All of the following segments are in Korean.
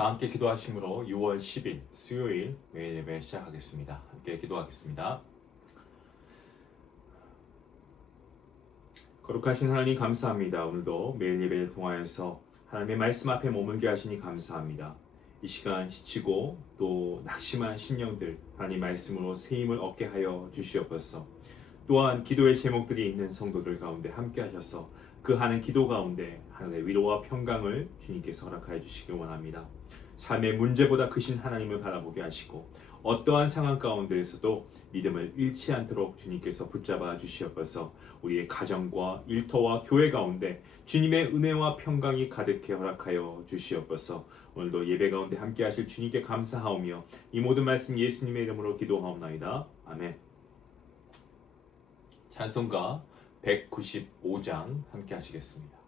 다 함께 기도하심으로 6월 10일 수요일 매일 예배 시작하겠습니다. 함께 기도하겠습니다. 거룩하신 하나님 감사합니다. 오늘도 매일 예배를 통하여서 하나님의 말씀 앞에 머물게 하시니 감사합니다. 이 시간 지치고 또 낙심한 심령들 하나님 말씀으로 새 힘을 얻게 하여 주시옵소서. 또한 기도의 제목들이 있는 성도들 가운데 함께 하셔서 그 하는 기도 가운데 하나님의 위로와 평강을 주님께서 허락하여 주시기 원합니다. 삶의 문제보다 크신 하나님을 바라보게 하시고 어떠한 상황 가운데에서도 믿음을 잃지 않도록 주님께서 붙잡아 주시옵소서. 우리의 가정과 일터와 교회 가운데 주님의 은혜와 평강이 가득해 허락하여 주시옵소서. 오늘도 예배 가운데 함께 하실 주님께 감사하오며 이 모든 말씀 예수님의 이름으로 기도하옵나이다. 아멘. 찬송가 195장 함께 하시겠습니다.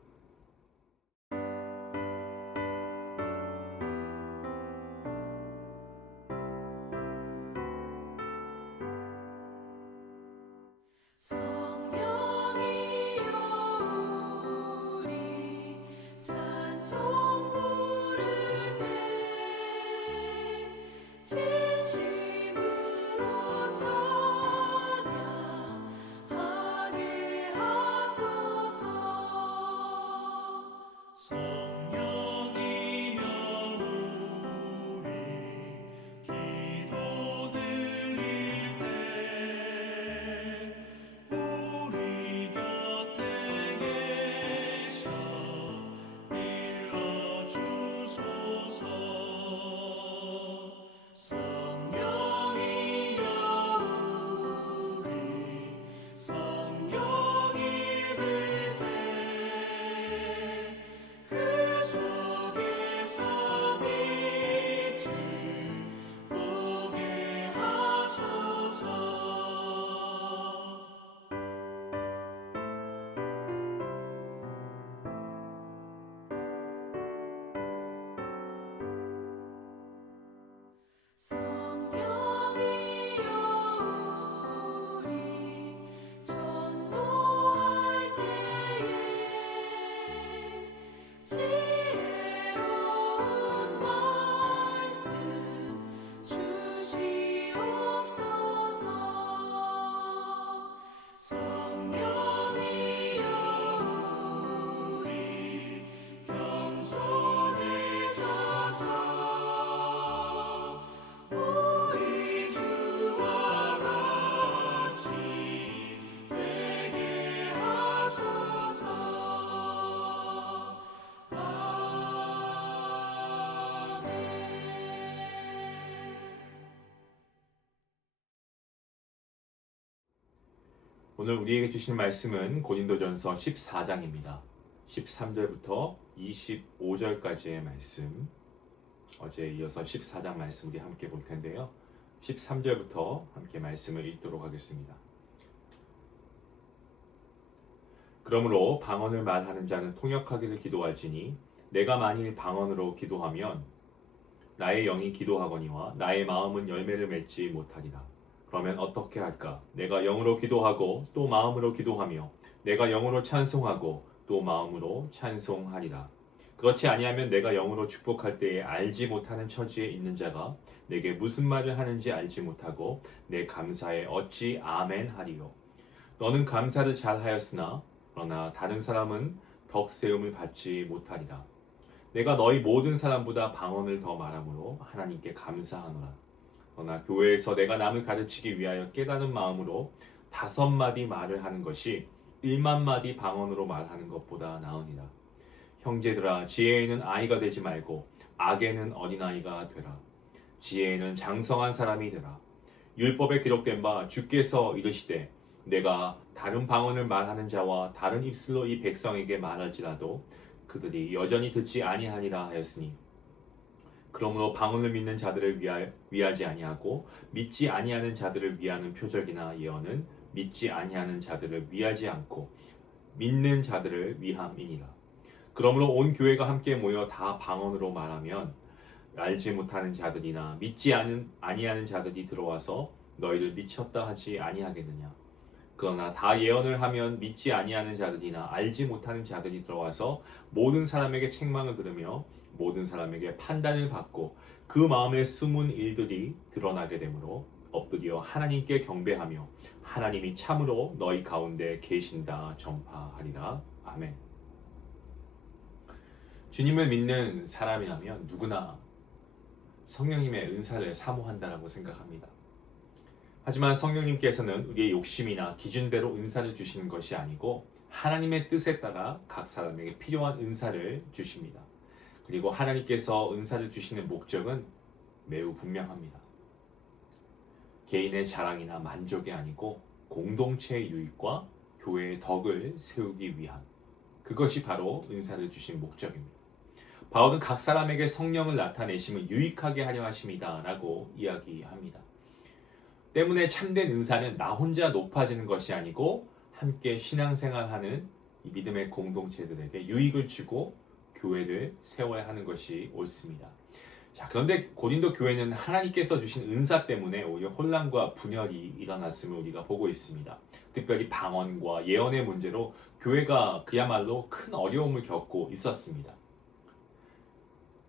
오늘 우리에게 주신 말씀은 고린도전서 14장입니다. 13절부터 25절까지의 말씀. 어제에 이어서 14장 말씀 우리 함께 볼 텐데요. 13절부터 함께 말씀을 읽도록 하겠습니다. 그러므로 방언을 말하는 자는 통역하기를 기도할지니 내가 만일 방언으로 기도하면 나의 영이 기도하거니와 나의 마음은 열매를 맺지 못하리라. 그러면 어떻게 할까? 내가 영으로 기도하고 또 마음으로 기도하며 내가 영으로 찬송하고 또 마음으로 찬송하리라. 그렇지 아니하면 내가 영으로 축복할 때에 알지 못하는 처지에 있는 자가 내게 무슨 말을 하는지 알지 못하고 내 감사에 어찌 아멘 하리요. 너는 감사를 잘하였으나 그러나 다른 사람은 덕세움을 받지 못하리라. 내가 너희 모든 사람보다 방언을 더 말함으로 하나님께 감사하노라. 그러나 교회에서 내가 남을 가르치기 위하여 깨달은 마음으로 5마디 말을 하는 것이 1만마디 방언으로 말하는 것보다 나으니라. 형제들아, 지혜에는 아이가 되지 말고 악에는 어린아이가 되라. 지혜에는 장성한 사람이 되라. 율법에 기록된 바 주께서 이르시되 내가 다른 방언을 말하는 자와 다른 입술로 이 백성에게 말할지라도 그들이 여전히 듣지 아니하니라 하였으니 그러므로 방언을 믿는 자들을 위하지 아니하고 믿지 아니하는 자들을 위하는 표적이나 예언은 믿지 아니하는 자들을 위하지 않고 믿는 자들을 위함이니라. 그러므로 온 교회가 함께 모여 다 방언으로 말하면 알지 못하는 자들이나 믿지 아니하는 자들이 들어와서 너희를 미쳤다 하지 아니하겠느냐. 그러나 다 예언을 하면 믿지 아니하는 자들이나 알지 못하는 자들이 들어와서 모든 사람에게 책망을 들으며 모든 사람에게 판단을 받고 그 마음의 숨은 일들이 드러나게 되므로 엎드려 하나님께 경배하며 하나님이 참으로 너희 가운데 계신다 전파하리라. 아멘. 주님을 믿는 사람이라면 누구나 성령님의 은사를 사모한다라고 생각합니다. 하지만 성령님께서는 우리의 욕심이나 기준대로 은사를 주시는 것이 아니고 하나님의 뜻에 따라 각 사람에게 필요한 은사를 주십니다. 그리고 하나님께서 은사를 주시는 목적은 매우 분명합니다. 개인의 자랑이나 만족이 아니고 공동체의 유익과 교회의 덕을 세우기 위한, 그것이 바로 은사를 주신 목적입니다. 바울은 각 사람에게 성령을 나타내심을 유익하게 하려 하심이다 라고 이야기합니다. 때문에 참된 은사는 나 혼자 높아지는 것이 아니고 함께 신앙생활하는 이 믿음의 공동체들에게 유익을 주고 교회를 세워야 하는 것이 옳습니다. 자, 그런데 고린도 교회는 하나님께서 주신 은사 때문에 오히려 혼란과 분열이 일어났음을 우리가 보고 있습니다. 특별히 방언과 예언의 문제로 교회가 그야말로 큰 어려움을 겪고 있었습니다.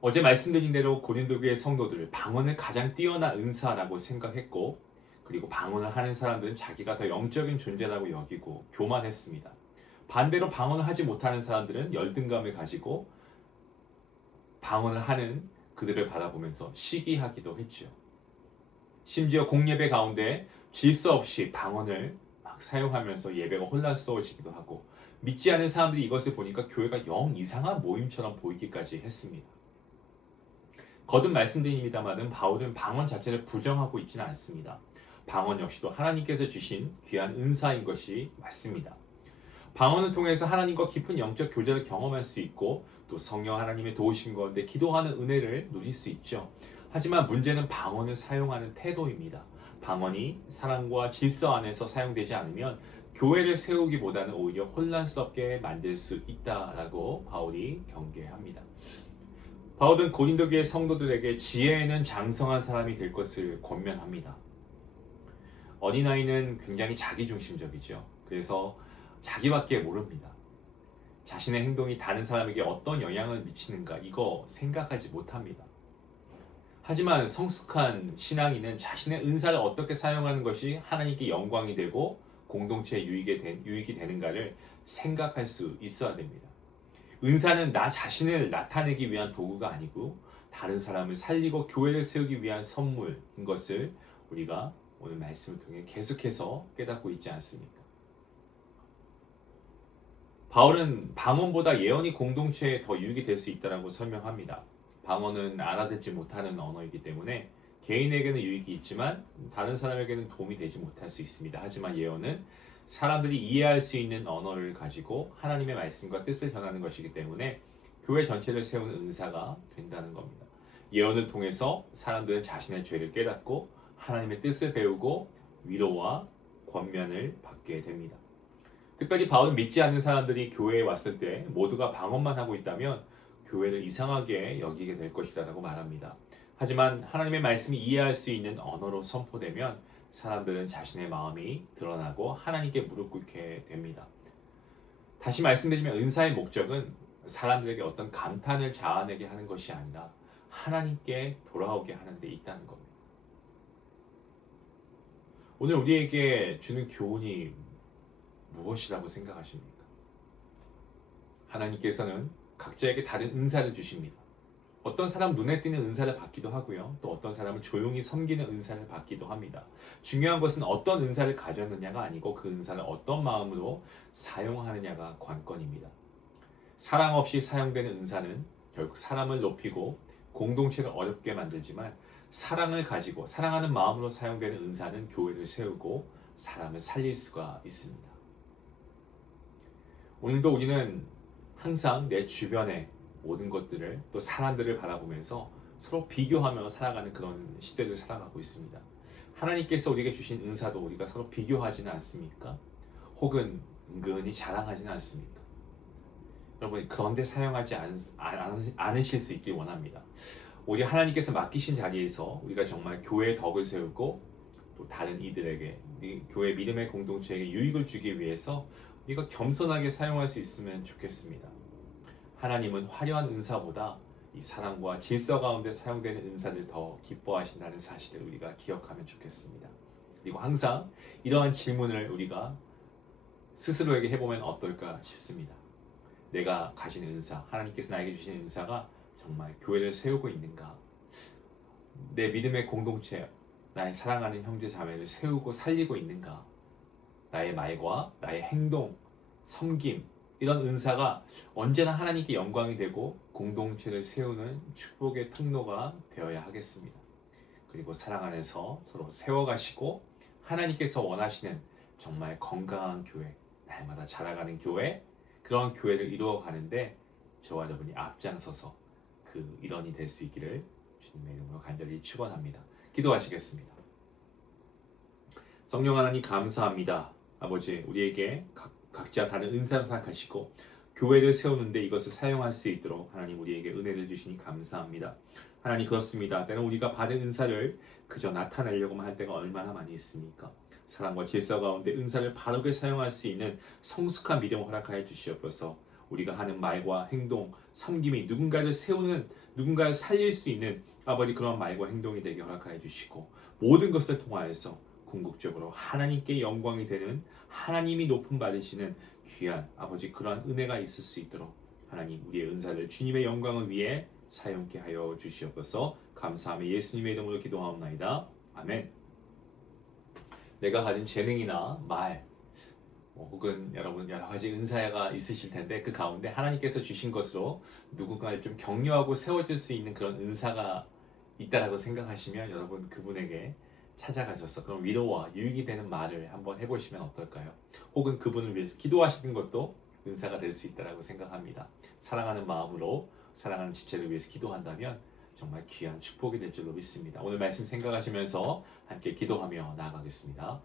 어제 말씀드린 대로 고린도 교회 성도들을 방언을 가장 뛰어난 은사라고 생각했고, 그리고 방언을 하는 사람들은 자기가 더 영적인 존재라고 여기고 교만했습니다. 반대로 방언을 하지 못하는 사람들은 열등감을 가지고 방언을 하는 그들을 바라보면서 시기하기도 했죠. 심지어 공예배 가운데 질서 없이 방언을 막 사용하면서 예배가 혼란스러워지기도 하고, 믿지 않은 사람들이 이것을 보니까 교회가 영 이상한 모임처럼 보이기까지 했습니다. 거듭 말씀드립니다마는 바울은 방언 자체를 부정하고 있지는 않습니다. 방언 역시도 하나님께서 주신 귀한 은사인 것이 맞습니다. 방언을 통해서 하나님과 깊은 영적 교제를 경험할 수 있고 또 성령 하나님의 도우심 가운데 기도하는 은혜를 누릴 수 있죠. 하지만 문제는 방언을 사용하는 태도입니다. 방언이 사랑과 질서 안에서 사용되지 않으면 교회를 세우기보다는 오히려 혼란스럽게 만들 수 있다라고 바울이 경계합니다. 바울은 고린도 교회 성도들에게 지혜에는 장성한 사람이 될 것을 권면합니다. 어린아이는 굉장히 자기중심적이죠. 그래서 자기밖에 모릅니다. 자신의 행동이 다른 사람에게 어떤 영향을 미치는가 이거 생각하지 못합니다. 하지만 성숙한 신앙인은 자신의 은사를 어떻게 사용하는 것이 하나님께 영광이 되고 공동체의 유익이 되는가를 생각할 수 있어야 됩니다. 은사는 나 자신을 나타내기 위한 도구가 아니고 다른 사람을 살리고 교회를 세우기 위한 선물인 것을 우리가 오늘 말씀을 통해 계속해서 깨닫고 있지 않습니까? 바울은 방언보다 예언이 공동체에 더 유익이 될 수 있다고 설명합니다. 방언은 알아듣지 못하는 언어이기 때문에 개인에게는 유익이 있지만 다른 사람에게는 도움이 되지 못할 수 있습니다. 하지만 예언은 사람들이 이해할 수 있는 언어를 가지고 하나님의 말씀과 뜻을 전하는 것이기 때문에 교회 전체를 세우는 은사가 된다는 겁니다. 예언을 통해서 사람들은 자신의 죄를 깨닫고 하나님의 뜻을 배우고 위로와 권면을 받게 됩니다. 특별히 바울은 믿지 않는 사람들이 교회에 왔을 때 모두가 방언만 하고 있다면 교회를 이상하게 여기게 될 것이라고 말합니다. 하지만 하나님의 말씀이 이해할 수 있는 언어로 선포되면 사람들은 자신의 마음이 드러나고 하나님께 무릎 꿇게 됩니다. 다시 말씀드리면 은사의 목적은 사람들에게 어떤 감탄을 자아내게 하는 것이 아니라 하나님께 돌아오게 하는 데 있다는 겁니다. 오늘 우리에게 주는 교훈이 무엇이라고 생각하십니까? 하나님께서는 각자에게 다른 은사를 주십니다. 어떤 사람 눈에 띄는 은사를 받기도 하고요. 또 어떤 사람은 조용히 섬기는 은사를 받기도 합니다. 중요한 것은 어떤 은사를 가졌느냐가 아니고 그 은사를 어떤 마음으로 사용하느냐가 관건입니다. 사랑 없이 사용되는 은사는 결국 사람을 높이고 공동체를 어렵게 만들지만 사랑을 가지고 사랑하는 마음으로 사용되는 은사는 교회를 세우고 사람을 살릴 수가 있습니다. 오늘도 우리는 항상 내 주변의 모든 것들을 또 사람들을 바라보면서 서로 비교하며 살아가는 그런 시대를 살아가고 있습니다. 하나님께서 우리에게 주신 은사도 우리가 서로 비교하지는 않습니까? 혹은 은근히 자랑하지는 않습니까? 여러분 그런데 사용하지 않으실 수 있길 원합니다. 우리 하나님께서 맡기신 자리에서 우리가 정말 교회의 덕을 세우고 또 다른 이들에게 교회 믿음의 공동체에게 유익을 주기 위해서 우리가 겸손하게 사용할 수 있으면 좋겠습니다. 하나님은 화려한 은사보다 이 사랑과 질서 가운데 사용되는 은사를 더 기뻐하신다는 사실을 우리가 기억하면 좋겠습니다. 그리고 항상 이러한 질문을 우리가 스스로에게 해보면 어떨까 싶습니다. 내가 가진 은사, 하나님께서 나에게 주신 은사가 정말 교회를 세우고 있는가? 내 믿음의 공동체, 나의 사랑하는 형제 자매를 세우고 살리고 있는가? 나의 말과 나의 행동, 섬김, 이런 은사가 언제나 하나님께 영광이 되고 공동체를 세우는 축복의 통로가 되어야 하겠습니다. 그리고 사랑 안에서 서로 세워가시고 하나님께서 원하시는 정말 건강한 교회, 날마다 자라가는 교회, 그런 교회를 이루어가는데 저와 여러분이 앞장서서 그 일원이 될 수 있기를 주님의 이름으로 간절히 축원합니다. 기도하시겠습니다. 성령 하나님 감사합니다. 아버지, 우리에게 각자 다른 은사를 허락하시고 교회를 세우는데 이것을 사용할 수 있도록 하나님 우리에게 은혜를 주시니 감사합니다. 하나님, 그렇습니다. 때는 우리가 받은 은사를 그저 나타내려고만 할 때가 얼마나 많이 있습니까? 사랑과 질서 가운데 은사를 바르게 사용할 수 있는 성숙한 믿음을 허락하여 주시옵소서. 우리가 하는 말과 행동, 섬김이 누군가를 세우는, 누군가를 살릴 수 있는 아버지 그런 말과 행동이 되게 허락하여 주시고 모든 것을 통하여서 궁극적으로 하나님께 영광이 되는, 하나님이 높임 받으시는 귀한 아버지 그러한 은혜가 있을 수 있도록 하나님 우리의 은사를 주님의 영광을 위해 사용케 하여 주시옵소서. 감사하며 예수님의 이름으로 기도하옵나이다. 아멘. 내가 가진 재능이나 말, 혹은 여러분 여러 가지 은사가 있으실 텐데 그 가운데 하나님께서 주신 것으로 누군가를 좀 격려하고 세워줄 수 있는 그런 은사가 있다라고 생각하시면 여러분 그분에게 찾아가셔서 그런 위로와 유익이 되는 말을 한번 해보시면 어떨까요? 혹은 그분을 위해서 기도하시는 것도 은사가 될 수 있다라고 생각합니다. 사랑하는 마음으로 사랑하는 지체를 위해서 기도한다면 정말 귀한 축복이 될 줄로 믿습니다. 오늘 말씀 생각하시면서 함께 기도하며 나아가겠습니다.